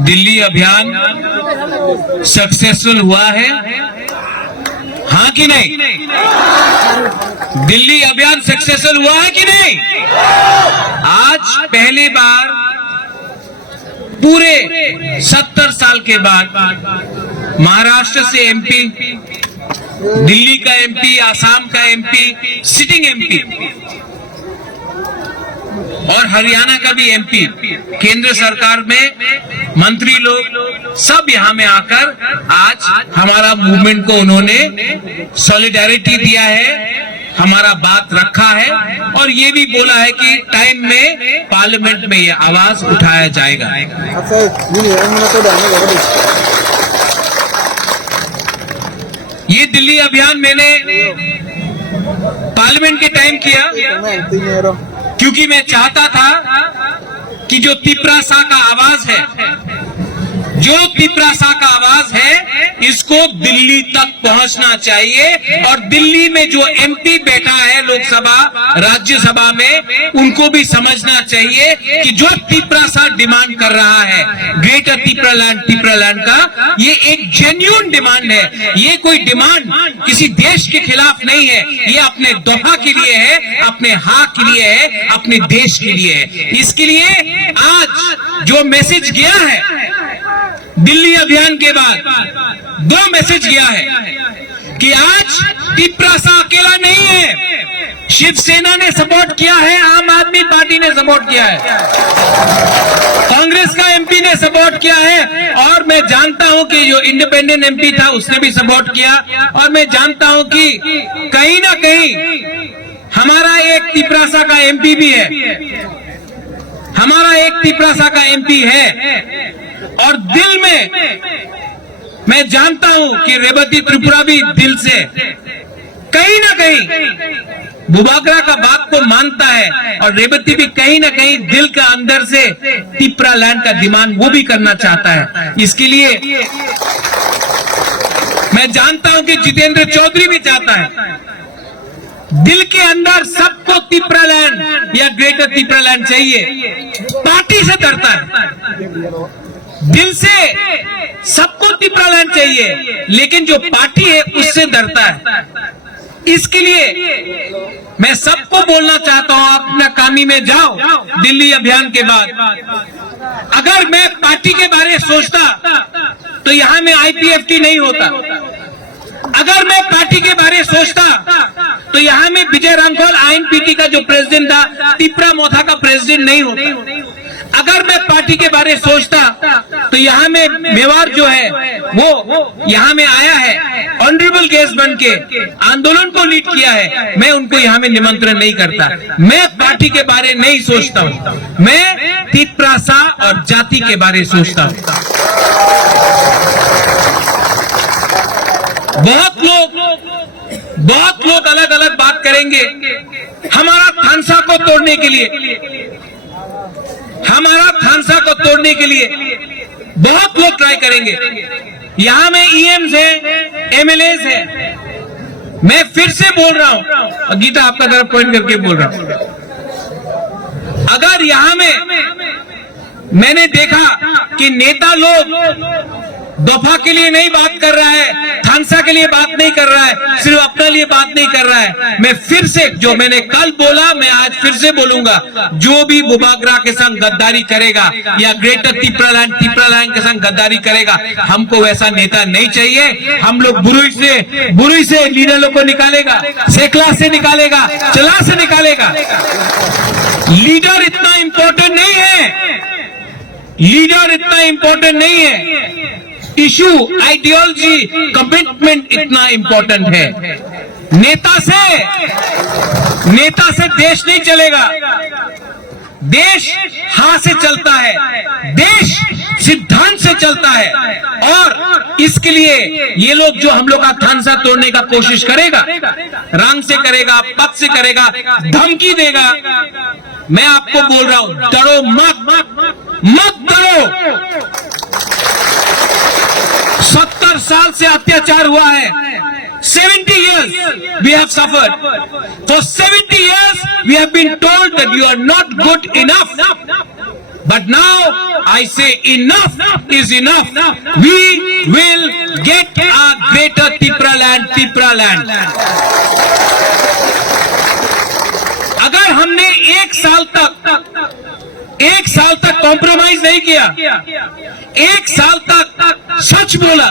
दिल्ली अभियान सक्सेसफुल हुआ है, हाँ कि नहीं? दिल्ली अभियान सक्सेसफुल हुआ है कि नहीं? आज पहली बार पूरे 70 साल के बाद महाराष्ट्र से एमपी, दिल्ली का एमपी, आसाम का एमपी, सिटिंग एमपी और हरियाणा का भी एमपी, केंद्र सरकार में मंत्री लोग सब यहां में आकर आज हमारा मूवमेंट को उन्होंने सॉलिडारिटी दिया है, हमारा बात रखा है और ये भी बोला है कि टाइम में पार्लियामेंट में ये आवाज उठाया जाएगा। ये दिल्ली अभियान मैंने पार्लियामेंट के टाइम किया क्योंकि मैं चाहता था कि जो तिपरासा का आवाज है, जो तिपरासा का आवाज है, इसको दिल्ली तक पहुंचना चाहिए और दिल्ली में जो एमपी बैठा है लोकसभा राज्यसभा में, उनको भी समझना चाहिए कि जो तिपरासा डिमांड कर रहा है ग्रेटर तिपरालैंड का, ये एक जेन्युइन डिमांड है। ये कोई डिमांड किसी देश के खिलाफ नहीं है, ये अपने दोहा के लिए है, अपने हक के लिए है, अपने देश के लिए है। इसके लिए आज जो मैसेज गया है दिल्ली अभियान के बाद, 2 मैसेज गया है कि आज तिपरासा अकेला नहीं है, शिवसेना ने सपोर्ट किया है, आम आदमी पार्टी ने सपोर्ट किया है, कांग्रेस का एमपी ने सपोर्ट किया है और मैं जानता हूं कि जो इंडिपेंडेंट एमपी था उसने भी सपोर्ट किया और मैं जानता हूं कि कहीं ना कहीं हमारा एक तिपरासा का एमपी भी है, हमारा एक तिपरासा का एमपी है और दिल में मैं जानता हूं कि रेवती त्रिपुरा भी दिल से कहीं ना कहीं बुबागरा का बात को मानता है और रेवती भी कहीं ना कहीं दिल का अंदर से तिपरालैंड का डिमांड वो भी करना चाहता है। इसके लिए मैं जानता हूं कि जितेंद्र चौधरी भी चाहता है, दिल के अंदर सबको तिपरालैंड या ग्रेटर तिपरालैंड चाहिए, पार्टी से डरता है, दिल से सबको तिपरालैंड चाहिए लेकिन जो पार्टी है उससे डरता है। इसके लिए मैं सबको बोलना चाहता हूं, अपना कामी में जाओ दिल्ली अभियान के बाद। अगर मैं पार्टी के बारे में सोचता तो यहां में आईपीएफटी नहीं होता, अगर मैं पार्टी के बारे में सोचता तो यहां में विजय रामफल आईएनपीटी का जो प्रेसिडेंट था तिपरा मोथा का प्रेसिडेंट नहीं होता, अगर मैं पार्टी के बारे में सोचता तो यहाँ में मेवाड़ जो है वो यहाँ में आया है, ऑनरेबल गेस्ट बन के आंदोलन को लीड किया है, मैं उनको यहाँ में निमंत्रण नहीं करता। मैं पार्टी के बारे में नहीं सोचता हूँ, मैं तिपरासा और जाति के बारे में सोचता हूँ। बहुत लोग अलग अलग बात करेंगे हमारा थानसा को तोड़ने के लिए, हमारा थानसा को तोड़ने के लिए बहुत लोग ट्राई करेंगे। यहां में ईएम्स है, एमएलएस है, मैं फिर से बोल रहा हूं, गीता आपका तरफ पॉइंट करके बोल रहा हूं, अगर यहां में मैंने देखा कि नेता लोग दफा के लिए नहीं बात कर रहा है, थानसा के लिए बात नहीं कर रहा है, सिर्फ अपने लिए बात नहीं कर रहा है, मैं फिर से जो मैंने कल बोला मैं आज फिर से बोलूंगा, जो भी बुबागरा के संग गद्दारी करेगा या ग्रेटर तिपरालैंड के संग गद्दारी करेगा, हमको वैसा नेता नहीं चाहिए। हम लोग बुरुई से लीडर लोग को निकालेगा, सेकला से निकालेगा, चला से निकालेगा। लीडर इतना इंपॉर्टेंट नहीं है, लीडर इतना इंपॉर्टेंट नहीं है, इशू आइडियोलॉजी कमिटमेंट इतना इंपॉर्टेंट है। नेता से देश नहीं चलेगा, देश हां से चलता है, देश सिद्धांत से चलता है और इसके लिए ये लोग जो हम लोग का थानसा तोड़ने का कोशिश करेगा, रंग से करेगा, पद से करेगा, धमकी देगा, मैं आपको बोल रहा हूं डरो मत डरो। 70 साल से अत्याचार हुआ है, 70 years we have suffered. For 70 years we have been told that you are not good enough. But now I say enough is enough. We will get a greater Tripura land. अगर हमने एक साल तक कॉम्प्रोमाइज नहीं किया, एक साल तक सच बोला,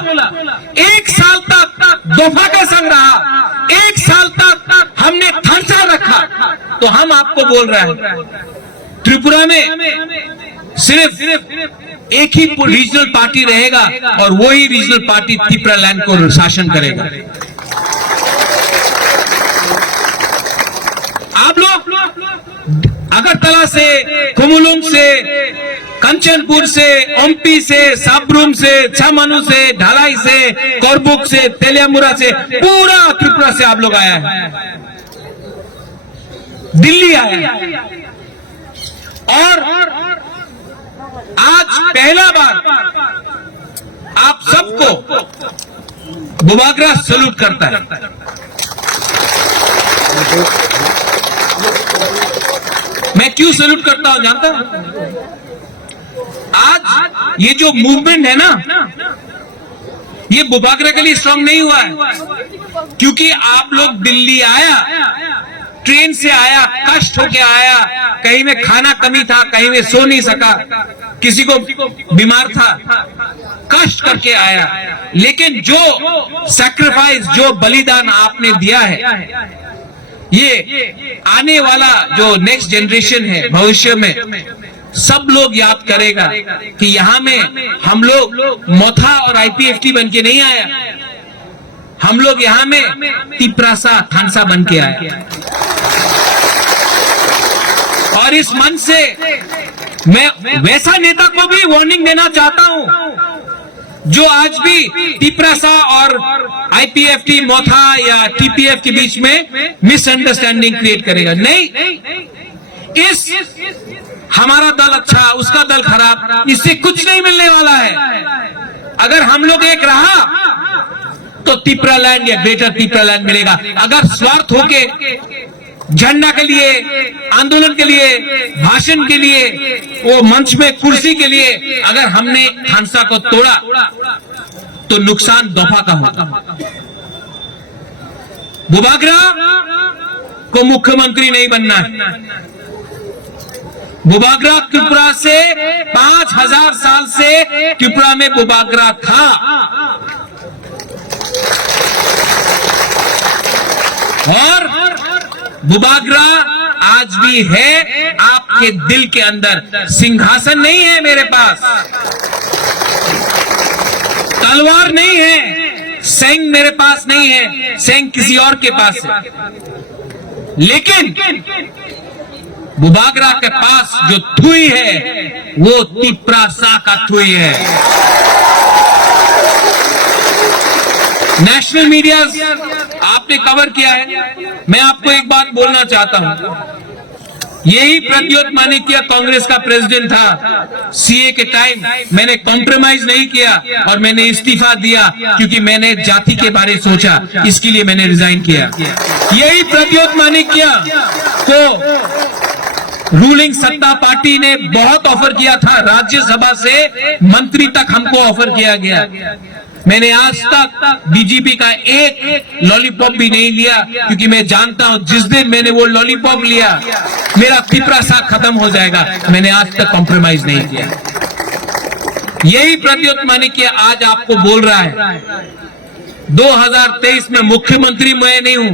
एक साल तक दफा का संग रहा, एक साल तक हमने थांसा रखा, तो हम आपको बोल रहे हैं त्रिपुरा में सिर्फ एक ही रीजनल पार्टी रहेगा और वही रीजनल पार्टी त्रिपुरा लैंड को शासन करेगा। आप लोग अगरतला से, कुमुलुंग से, कंचनपुर से, ओम्पी से, साब्रूम से, छामानू से, ढालाई से, कोरबुक से, तेलियामुरा से, पूरा त्रिपुरा से आप लोग आया है, दिल्ली आया है। और आज पहला बार आप सबको बुबागरा सैल्यूट करता है। मैं क्यों सैल्यूट करता हूं जानता हूं? आज ये जो मूवमेंट है ना, ये बुबागरा के लिए स्ट्रांग नहीं हुआ है, क्योंकि आप लोग दिल्ली आया, ट्रेन से आया, कष्ट होके आया, कहीं में खाना कमी था, कहीं में सो नहीं सका, किसी को बीमार था, कष्ट करके आया। लेकिन जो सैक्रिफाइस, जो बलिदान आपने दिया है, ये आने वाला जो नेक्स्ट जनरेशन है, भविष्य में सब लोग याद करेगा कि यहां में हम लोग मोथा और आईपीएफटी बन के नहीं आया, हम लोग यहां में तिप्रासा थानसा बन के आए। और इस मन से मैं वैसा नेता को भी वार्निंग देना चाहता हूं जो आज भी तिप्रासा और आईपीएफटी, मोथा या टीपीएफ के बीच में मिसअंडरस्टैंडिंग क्रिएट करेगा। नहीं, इस हमारा दल अच्छा, उसका दल खराब, इससे कुछ नहीं मिलने वाला है। अगर हम लोग एक रहा तो त्रिपुरा लैंड या ग्रेटर त्रिपुरा लैंड मिलेगा। अगर स्वार्थ होके झंडा के लिए, आंदोलन के लिए, भाषण के लिए, वो मंच में कुर्सी के लिए अगर हमने खानसा को तोड़ा तो नुकसान दफा का होगा। बुबागरा को मुख्यमंत्री नहीं बनना है। बुबागरा त्रिपुरा से 5000 साल से त्रिपुरा में बुबागरा था, और बुबागरा आज भी है आपके दिल के अंदर। सिंहासन नहीं है मेरे पास, तलवार नहीं है, सेंग मेरे पास नहीं है, सेंग किसी और के पास है। लेकिन बुबागरा के पास जो थुई है वो तिप्रासा का थुई है। नेशनल मीडिया आपने कवर किया है। मैं आपको एक बात बोलना चाहता हूं, यही प्रद्योत माणिक्य कांग्रेस का प्रेसिडेंट था। सीए के टाइम मैंने कॉम्प्रोमाइज नहीं किया और मैंने इस्तीफा दिया क्योंकि मैंने जाति के बारे में सोचा, इसके लिए मैंने रिजाइन किया। यही प्रद्योत माणिक्य को रूलिंग सत्ता पार्टी ने बहुत ऑफर किया था, राज्यसभा से मंत्री तक हमको ऑफर किया गया। मैंने आज तक बीजेपी का एक लॉलीपॉप भी नहीं लिया, क्योंकि मैं जानता हूं जिस दिन मैंने वो लॉलीपॉप लिया मेरा तिप्रासा खत्म हो जाएगा। मैंने आज तक कॉम्प्रोमाइज नहीं किया। यही प्रद्योत माणिक्य आज आपको बोल रहा है 2023 में मुख्यमंत्री मैं नहीं हूं।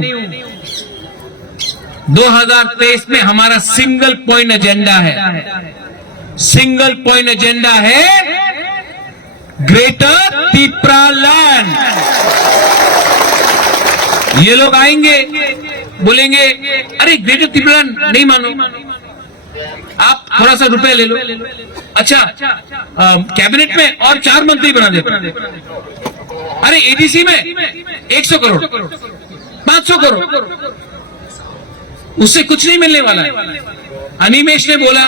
2023 में हमारा सिंगल पॉइंट एजेंडा है, सिंगल पॉइंट एजेंडा है ग्रेटर त्रिपुरा लैंड। ये लोग आएंगे बोलेंगे अरे ग्रेटर त्रिपुरा नहीं मानो, आप थोड़ा सा रुपए ले लो, अच्छा कैबिनेट में और 4 मंत्री बना देते, अरे एडीसी में 100 करोड़ 500 करोड़, उससे कुछ नहीं मिलने वाला है। अनिमेश ने बोला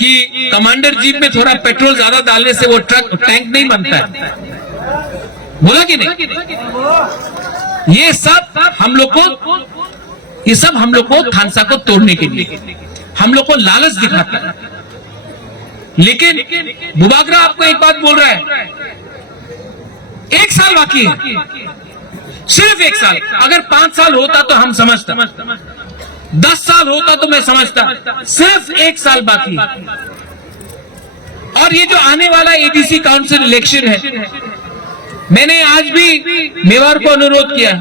कि कमांडर जीप में थोड़ा पेट्रोल ज्यादा डालने से वो ट्रक टैंक नहीं बनता है, बोला कि नहीं? ये सब हम लोग को थानसा को तोड़ने के लिए हम लोग को लालच दिखाता है। लेकिन बुबागरा आपको एक बात बोल रहा है, 1 साल बाकी है, सिर्फ 1 साल। अगर 5 साल होता तो हम समझता, 10 साल होता तो मैं समझता, सिर्फ 1 साल बाकी है। और ये जो आने वाला एडीसी काउंसिल इलेक्शन है, मैंने आज भी मेवाड़ को अनुरोध किया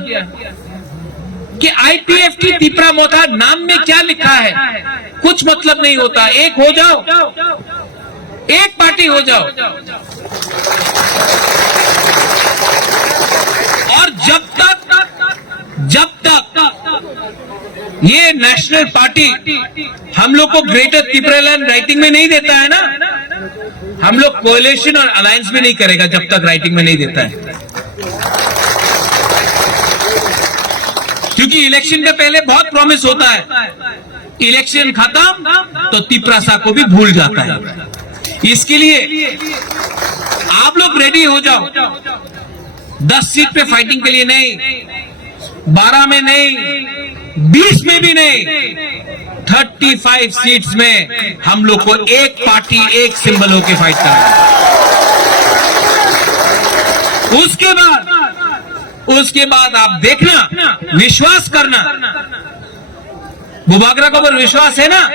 कि आईपीएफटी तिपरा मोथा नाम में क्या लिखा है, कुछ मतलब नहीं होता। एक हो जाओ, एक पार्टी हो जाओ। और जब तक ये नेशनल पार्टी हम लोग को ग्रेटर तिपरालैंड राइटिंग में नहीं देता है ना, हम लोग कोएलिशन और अलायंस में नहीं करेगा जब तक राइटिंग में नहीं देता है। क्योंकि इलेक्शन के पहले बहुत प्रॉमिस होता है, इलेक्शन खत्म तो तिपरासा को भी भूल जाता है। इसके लिए आप लोग रेडी हो जाओ। 10 सीट पे फाइटिंग के लिए नहीं, 12 में नहीं, 20 में भी नहीं, 35 सीट्स में हम लोग को एक पार्टी एक सिंबल होके फाइट करना है। उसके बाद आप देखना, विश्वास करना। बुबागरा को विश्वास है ना?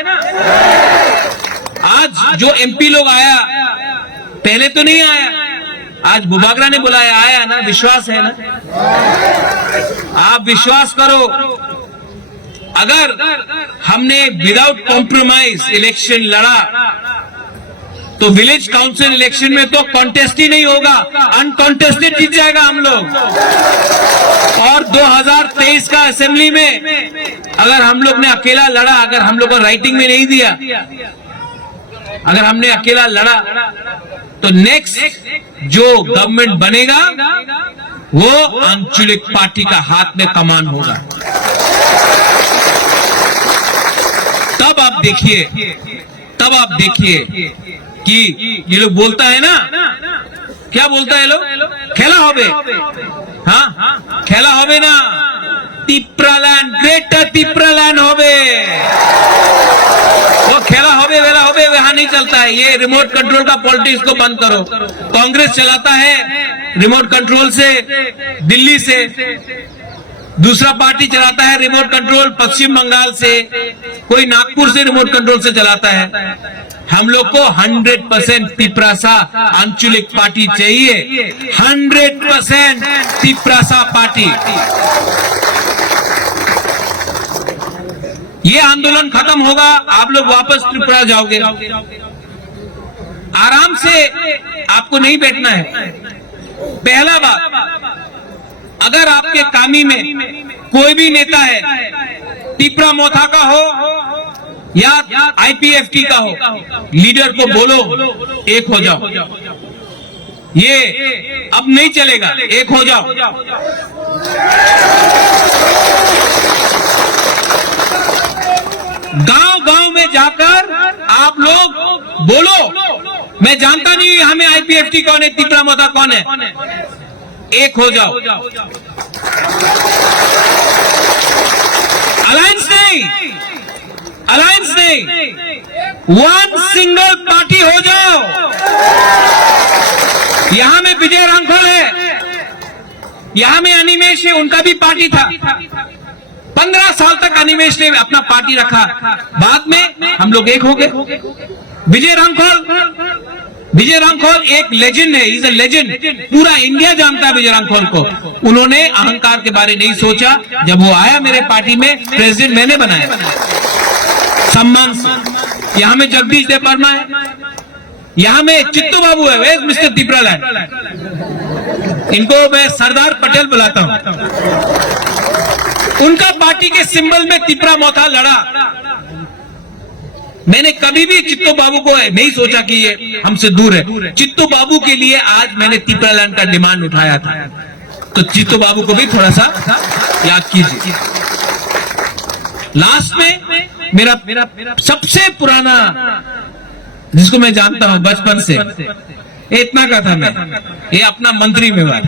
आज जो एमपी लोग आया, पहले तो नहीं आया, आज बुबागरा ने बुलाया, आया ना, विश्वास है ना? आप विश्वास करो, अगर हमने विदाउट कॉम्प्रोमाइज इलेक्शन लड़ा तो विलेज काउंसिल इलेक्शन में तो कॉन्टेस्ट ही नहीं होगा, अनकॉन्टेस्टेड जीत जाएगा हम लोग। और 2023 का असेंबली में अगर हम लोग ने अकेला लड़ा, अगर हम लोग को राइटिंग में नहीं दिया, अगर हमने अकेला लड़ा तो नेक्स्ट जो गवर्नमेंट बनेगा वो आंचलिक पार्टी का हाथ में कमान होगा। तब आप देखिए कि ये लोग बोलता है ना, क्या बोलता है लोग, खेला होबे, हाँ खेला होबे ना, तिपरालैंड, ग्रेटर तिपरालैंड होबे। वो खेला होबे वेला होबे वहां नहीं चलता है। ये रिमोट कंट्रोल का पॉलिटिक्स को बंद करो। कांग्रेस चलाता है रिमोट कंट्रोल से दिल्ली से, दूसरा पार्टी चलाता है रिमोट कंट्रोल पश्चिम बंगाल से, कोई नागपुर से रिमोट कंट्रोल से चलाता है। हम लोग को 100% तिपरासा आंचलिक पार्टी चाहिए, 100% तिपरासा पार्टी। ये आंदोलन खत्म होगा, आप लोग वापस त्रिपुरा जाओगे। आराम से आपको नहीं बैठना है। पहला बात, अगर आपके कामी में कोई भी नेता है, तिपरा मोथा का हो या आईपीएफटी का हो, लीडर को बोलो एक हो जाओ। ये अब नहीं चलेगा, एक हो जाओ। गांव में जाकर आप लोग बोलो, मैं जानता नहीं हमें आईपीएफटी कौन है, तिपरा मोथा कौन है, एक हो जाओ। अलायंस नहीं, वन सिंगल पार्टी हो जाओ। यहां में विजय रांखल है, यहां में अनिमेश है, उनका भी पार्टी था। 15 साल तक अनिमेश ने अपना पार्टी रखा, बाद में हम लोग एक हो गए। विजय रांखल एक लेजेंड है, इज अ लेजेंड, पूरा इंडिया जानता है विजय रांखल को। उन्होंने अहंकार के बारे नहीं सोचा। जब वो आया मेरे पार्टी में, प्रेसिडेंट मैंने बनाया सम्मान से। यहां में जगदीश देववर्मा है, यहां में चित्तू बाबू है, वे मिस्टर तिपरालैंड, इनको मैं सरदार पटेल बुलाता हूं। उनका पार्टी के सिंबल में तिपरा मोथा लड़ा। मैंने कभी भी चित्तू बाबू को नहीं सोचा कि ये हमसे दूर है। चित्तू बाबू के लिए आज मैंने तिपरालैंड का डिमांड उठाया था, तो चित्तू बाबू को भी थोड़ा सा याद कीजिए। लास्ट में मेरा सबसे पुराना, जिसको मैं जानता हूं बचपन से, इतना का था मैं, ये अपना मंत्री मेवाड़,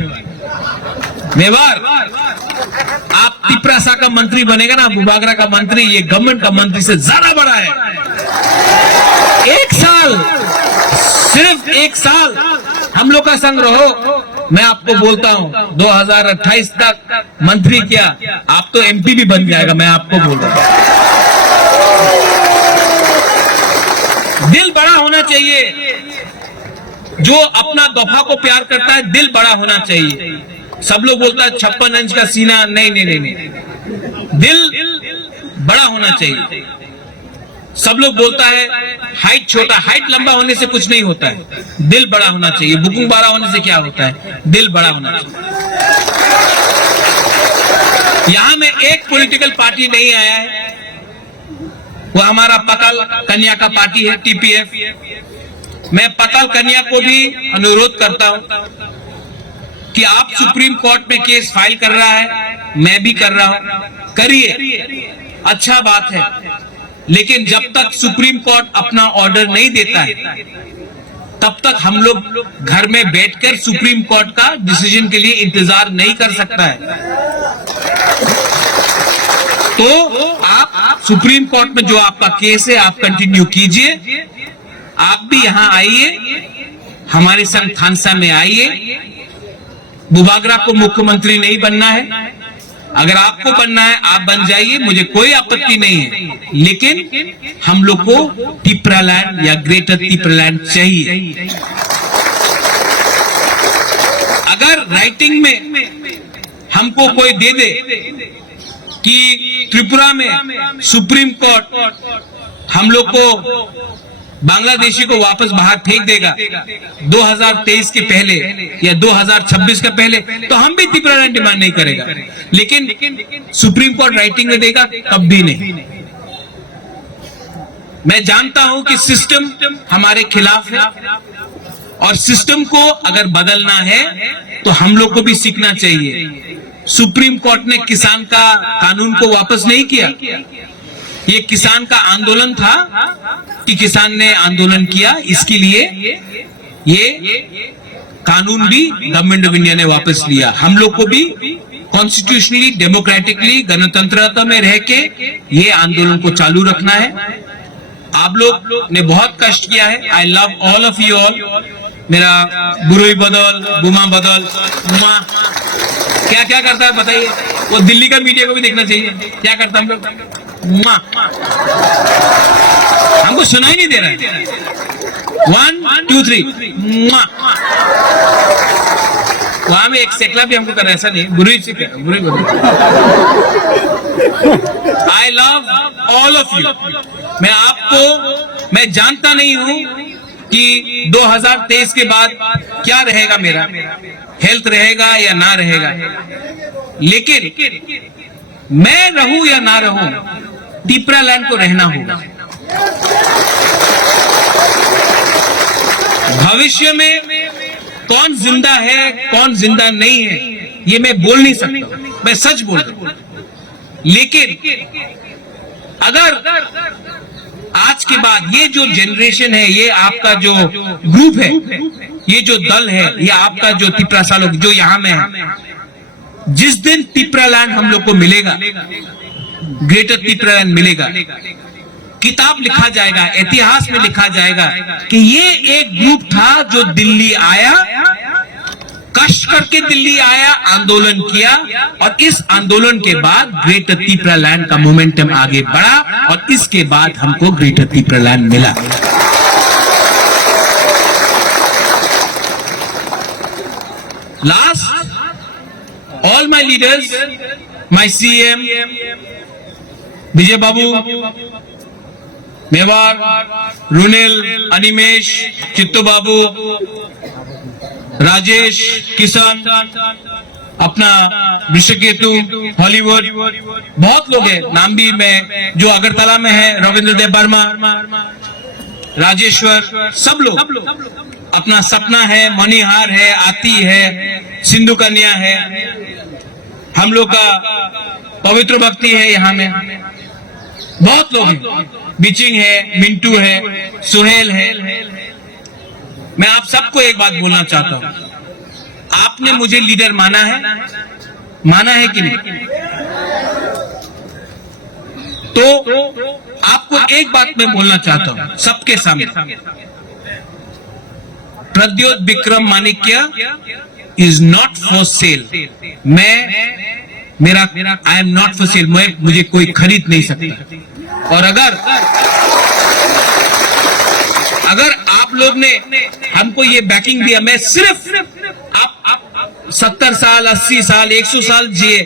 आप तिपरासा का मंत्री बनेगा ना, बुबागरा का मंत्री, ये गवर्नमेंट का मंत्री से ज्यादा बड़ा है। 1 साल सिर्फ 1 साल हम लोग का संग रहो, मैं आपको बोलता हूं 2028 तक मंत्री क्या, आप तो एमपी भी बन जाएगा, मैं आपको बोल रहा हूं। दिल बड़ा होना चाहिए, जो अपना दफा को प्यार करता है दिल बड़ा होना चाहिए। सब लोग बोलता है 56 इंच का सीना, नहीं नहीं नहीं नहीं, दिल बड़ा होना चाहिए। सब लोग बोलता है हाइट छोटा, हाइट लंबा होने से कुछ नहीं होता है, दिल बड़ा होना चाहिए। बुकिंग बड़ा होने से क्या होता है, दिल बड़ा होना चाहिए। यहां में एक पॉलिटिकल पार्टी नहीं आया है, वो हमारा पकल कन्या का पार्टी है, टीपीएफ। मैं पकल कन्या को भी अनुरोध करता हूं कि आप सुप्रीम कोर्ट में केस फाइल कर रहा है, मैं भी कर रहा हूं, करिए, अच्छा बात है। लेकिन जब तक सुप्रीम कोर्ट अपना ऑर्डर नहीं देता है, तब तक हम लोग घर में बैठकर सुप्रीम कोर्ट का डिसीजन के लिए इंतजार नहीं कर सकता है। तो आप सुप्रीम कोर्ट में जो आपका केस है आप कंटिन्यू कीजिए, आप भी यहां आइए, हमारे संग थानसा में आइए। बुबागरा को मुख्यमंत्री नहीं बनना है, अगर आपको बनना है आप बन जाइए, मुझे कोई आपत्ति नहीं है। लेकिन हम लोग को तिप्रालैंड या ग्रेटर तिप्रालैंड चाहिए। अगर राइटिंग में हमको कोई दे दे कि त्रिपुरा में सुप्रीम कोर्ट हम लोग को बांग्लादेशी को वापस बाहर फेंक देगा 2023 के पहले या 2026 के पहले, तो हम भी तिप्रालैंड डिमांड नहीं करेगा। लेकिन सुप्रीम कोर्ट राइटिंग में देगा तब भी नहीं। मैं जानता हूं कि सिस्टम हमारे खिलाफ है, और सिस्टम को अगर बदलना है तो हम लोग को भी सीखना चाहिए। सुप्रीम कोर्ट ने किसान का कानून को वापस नहीं किया, ये किसान का आंदोलन था कि किसान ने आंदोलन किया, इसके लिए ये कानून भी गवर्नमेंट ऑफ इंडिया ने वापस लिया। हम लोग को भी कॉन्स्टिट्यूशनली डेमोक्रेटिकली गणतंत्रता में रह के ये आंदोलन को चालू रखना है। आप लोग ने बहुत कष्ट किया है, I love all of you all. मेरा बुरुई बदल, बुमा बदल, उमा क्या क्या करता है बताइए, वो दिल्ली का मीडिया को भी देखना चाहिए क्या करता हम लोग। हमको सुनाई नहीं दे रहा है। 1 2 3 वहां में एक सेकला भी हमको कर रहा है, ऐसा नहीं, बुरी से कर, बुरी I love all of you. मैं आपको, मैं जानता नहीं हूं कि 2023 के बाद क्या रहेगा, मेरा हेल्थ रहेगा या ना रहेगा, लेकिन मैं रहूं या ना रहूं, तिप्रालैंड को रहना होगा। भविष्य में कौन जिंदा है कौन जिंदा नहीं है ये मैं बोल नहीं सकता, मैं सच बोल रहा हूं। लेकिन अगर आज के बाद ये जो जनरेशन है, ये आपका जो ग्रुप है, ये जो दल है, ये आपका जो तिप्रा सालों जो यहां में है, जिस दिन तिप्रालैंड हम लोग को मिलेगा, ग्रेटर तिप्रालैंड मिलेगा, किताब लिखा जाएगा, इतिहास में लिखा जाएगा कि ये एक ग्रुप था जो दिल्ली आया, कष्ट करके दिल्ली आया, आंदोलन किया, और इस आंदोलन के बाद ग्रेटर तिप्रालैंड का मोमेंटम आगे बढ़ा, और इसके बाद हमको ग्रेटर तिप्रालैंड मिला। Last, all my leaders, my CM, विजय बाबू, मेवार, रुनेल, अनिमेश, चित्तू बाबू, राजेश, किशन, अपना विश्वकेतु, हॉलीवुड, बहुत लोग हैं, नाम भी मैं जो अगरतला में है, रविंद्र देव वर्मा, राजेश्वर, सब लोग। अपना सपना है, मणिहार है, आती है, सिंधु कन्या है, हम लोग का पवित्र भक्ति है, यहाँ में बहुत लोग हैं, बिचिंग है, मिंटू है, सुहेल है। मैं आप सबको एक बात बोलना चाहता हूं, आपने मुझे लीडर माना है कि नहीं? तो आपको एक बात मैं बोलना चाहता हूं सबके सामने, Pradyot Vikram Manikya is not for sale. I am not for sale, मुझे कोई खरीद नहीं सकता। और अगर आप लोग ने हमको ये बैकिंग दिया, मैं सिर्फ आप 70 साल 80 साल 100 साल जिए,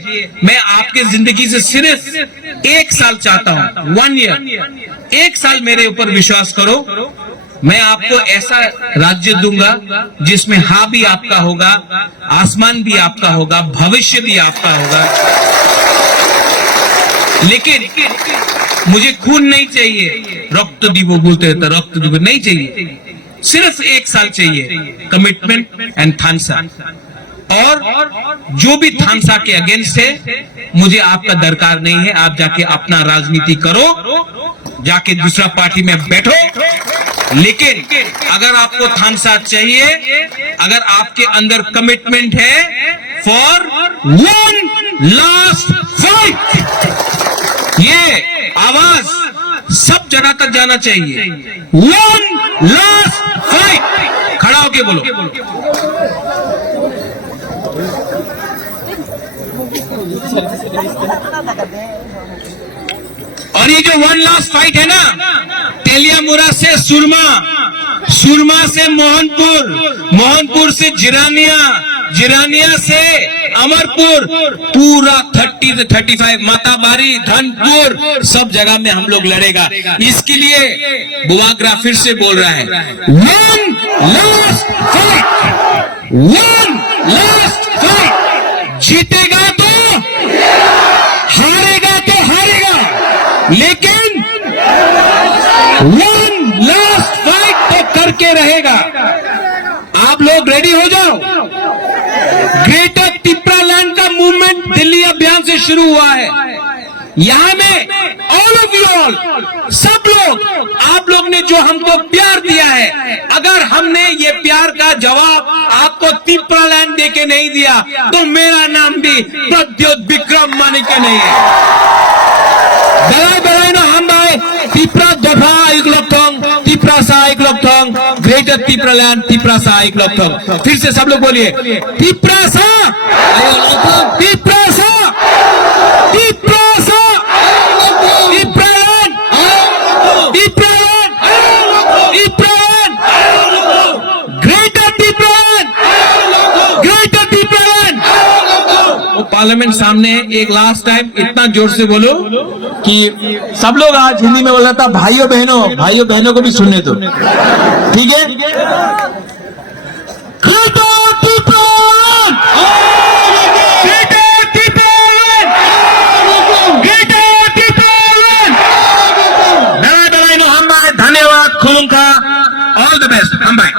मैं आपके जिंदगी से सिर्फ 1 साल चाहता हूं, 1 ईयर, 1 साल मेरे ऊपर विश्वास करो। मैं आपको ऐसा राज्य दूंगा जिसमें हाँ भी आपका होगा, आसमान भी आपका होगा, भविष्य भी आपका होगा। लेकिन मुझे खून नहीं चाहिए, रक्त दीवो बोलते रहता, रक्त दीवो नहीं चाहिए, सिर्फ 1 साल चाहिए कमिटमेंट एंड थानसा। और जो भी थानसा के अगेंस्ट है, मुझे आपका दरकार नहीं है। आप जाके अपना राजनीति करो, जाके दूसरा पार्टी में बैठो। लेकिन अगर आपको थानसा चाहिए, अगर आपके अंदर कमिटमेंट है फॉर वन लास्ट फाइट, ये आवाज सब जगह तक जाना चाहिए। वन लास्ट फाइट, खड़ा होके बोलो। और ये जो वन लास्ट फाइट है ना, तेलियामुरा से सुरमा, सुरमा से मोहनपुर, मोहनपुर से जिरानिया, जिरानिया से अमरपुर, पूरा 30 से 35 माताबारी, धनपुर, सब जगह में हम लोग लड़ेगा। इसके लिए बुआग्रा फिर से बोल रहा है, one last fight, one last fight. जीतेगा तो हारेगा तो हारेगा, लेकिन वन लास्ट फाइट तो करके रहेगा। आप लोग रेडी हो जाओ। ग्रेटर तिपरा लैंड का मूवमेंट दिल्ली अभियान से शुरू हुआ है। यहां में ऑल ऑफ यू ऑल, सब लोग, आप लोग ने जो हमको प्यार दिया है, अगर हमने ये प्यार का जवाब आपको तिपरा लैंड देके नहीं दिया, तो मेरा नाम भी प्रद्योत विक्रम माणिक्य नहीं है। बलाई ना हम भाई तिपरा दफा एक लक्षण, तिपरा सा एक लक्षण, ग्रेटर तिपरा लैंड, तिपरा सा एक लक्षण। फिर से सब लोग बोलिए, तिपरा सा, तिपरा सा, तिपरा सा, Tipra land, Tipra land, Tipra land, greater Tipra land, greater Tipra land. Parliament सामने है, एक लास्ट टाइम इतना जोर से बोलो कि सब लोग आज हिंदी में बोल रहा था, भाइयों बहनों को भी सुनने दो, ठीक है? धन्यवाद, खुलूंगा, ऑल द बेस्ट, हम भाई।